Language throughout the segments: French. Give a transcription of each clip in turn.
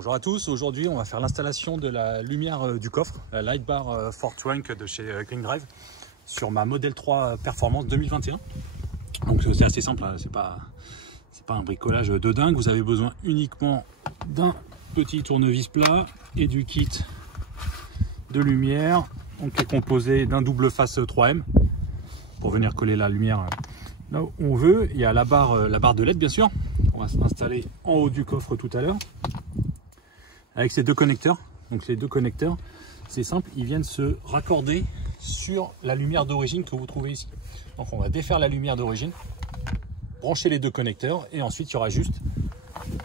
Bonjour à tous, aujourd'hui on va faire l'installation de la lumière du coffre, la Light Bar Ford Trunk de chez Green Drive sur ma Model 3 Performance 2021. Donc c'est assez simple, c'est pas un bricolage de dingue, vous avez besoin uniquement d'un petit tournevis plat et du kit de lumière, donc qui est composé d'un double face 3M pour venir coller la lumière là où on veut. Il y a la barre de LED bien sûr, on va s'installer en haut du coffre tout à l'heure avec ces deux connecteurs. Donc les deux connecteurs, c'est simple, ils viennent se raccorder sur la lumière d'origine que vous trouvez ici. Donc on va défaire la lumière d'origine, brancher les deux connecteurs et ensuite il y aura juste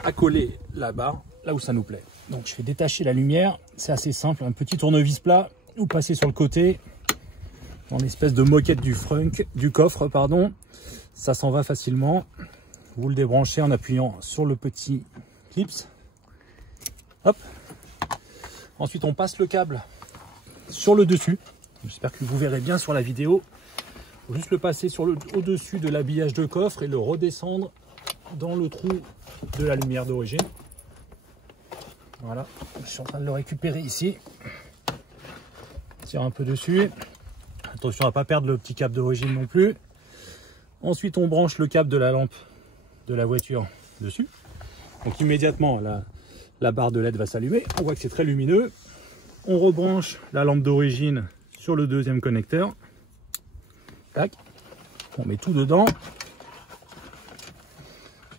à coller la barre là où ça nous plaît. Donc je vais détacher la lumière, c'est assez simple, un petit tournevis plat, vous passez sur le côté dans l'espèce de moquette du coffre, pardon. Ça s'en va facilement. Vous le débranchez en appuyant sur le petit clips. Hop. Ensuite on passe le câble sur le dessus. J'espère que vous verrez bien sur la vidéo. Il faut juste le passer au-dessus de l'habillage de coffre et le redescendre dans le trou de la lumière d'origine. Voilà, je suis en train de le récupérer ici. Tire un peu dessus. Attention à ne pas perdre le petit câble d'origine non plus. Ensuite on branche le câble de la lampe de la voiture dessus. Donc immédiatement la barre de LED va s'allumer. On voit que c'est très lumineux. On rebranche la lampe d'origine sur le deuxième connecteur. Tac. On met tout dedans.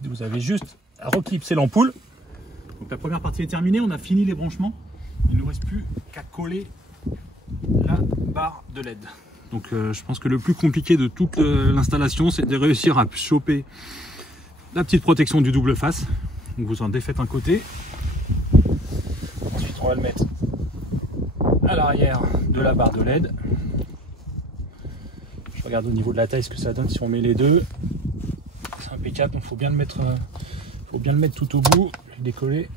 Vous avez juste à reclipser l'ampoule. Donc la première partie est terminée, on a fini les branchements. Il ne nous reste plus qu'à coller la barre de LED. Donc je pense que le plus compliqué de toute l'installation, c'est de réussir à choper la petite protection du double face. Donc vous en défaites un côté. Ensuite on va le mettre à l'arrière de la barre de LED. Je regarde au niveau de la taille ce que ça donne si on met les deux. C'est impeccable, donc il faut bien le mettre tout au bout, le décoller.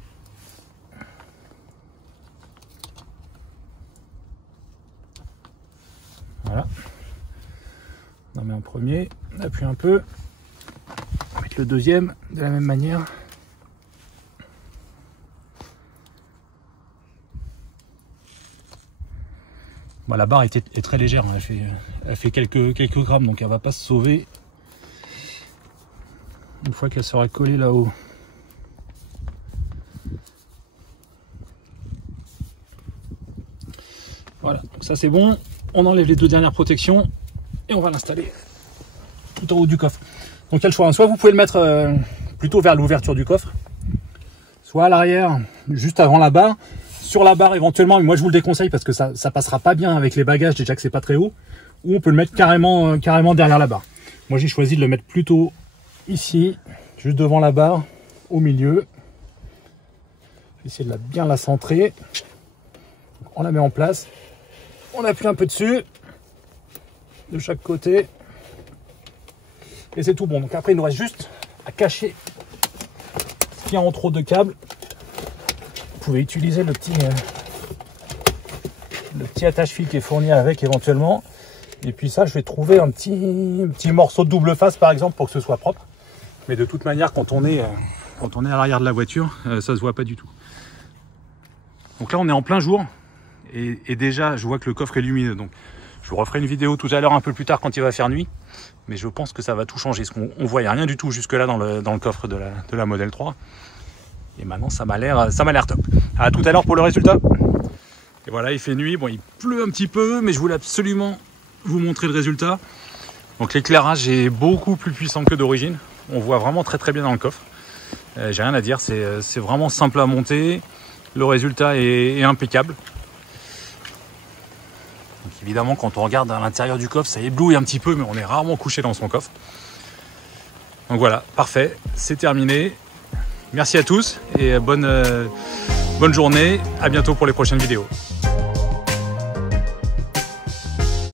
Voilà. On en met un premier, on appuie un peu. On va mettre le deuxième de la même manière. Bon, la barre est très légère, hein. Elle fait quelques grammes, donc elle va pas se sauver une fois qu'elle sera collée là-haut. Voilà, donc ça c'est bon. On enlève les deux dernières protections et on va l'installer tout en haut du coffre. Donc il y a le choix, hein. Soit vous pouvez le mettre plutôt vers l'ouverture du coffre, soit à l'arrière, juste avant la barre. Sur la barre éventuellement, mais moi je vous le déconseille parce que ça passera pas bien avec les bagages, déjà que c'est pas très haut. Ou on peut le mettre carrément derrière la barre. Moi j'ai choisi de le mettre plutôt ici, juste devant la barre, au milieu. Je vais essayer de bien la centrer. On la met en place. On appuie un peu dessus, de chaque côté. Et c'est tout bon. Donc après il nous reste juste à cacher ce qu'il y a en trop de câbles. Vous pouvez utiliser le petit attache-fil qui est fourni avec éventuellement. Et puis ça, je vais trouver un petit morceau de double face par exemple pour que ce soit propre. Mais de toute manière, quand on est à l'arrière de la voiture, ça se voit pas du tout. Donc là, on est en plein jour et déjà, je vois que le coffre est lumineux. Donc, je vous referai une vidéo tout à l'heure un peu plus tard quand il va faire nuit. Mais je pense que ça va tout changer. Parce qu'on voyait rien du tout jusque là dans le coffre de la Model 3. Et maintenant, ça m'a l'air top. À tout à l'heure pour le résultat. Et voilà, il fait nuit. Bon, il pleut un petit peu, mais je voulais absolument vous montrer le résultat. Donc l'éclairage est beaucoup plus puissant que d'origine. On voit vraiment très très bien dans le coffre. J'ai rien à dire, c'est vraiment simple à monter. Le résultat est impeccable. Donc évidemment, quand on regarde à l'intérieur du coffre, ça éblouit un petit peu, mais on est rarement couché dans son coffre. Donc voilà, parfait, c'est terminé. Merci à tous et bonne journée. À bientôt pour les prochaines vidéos.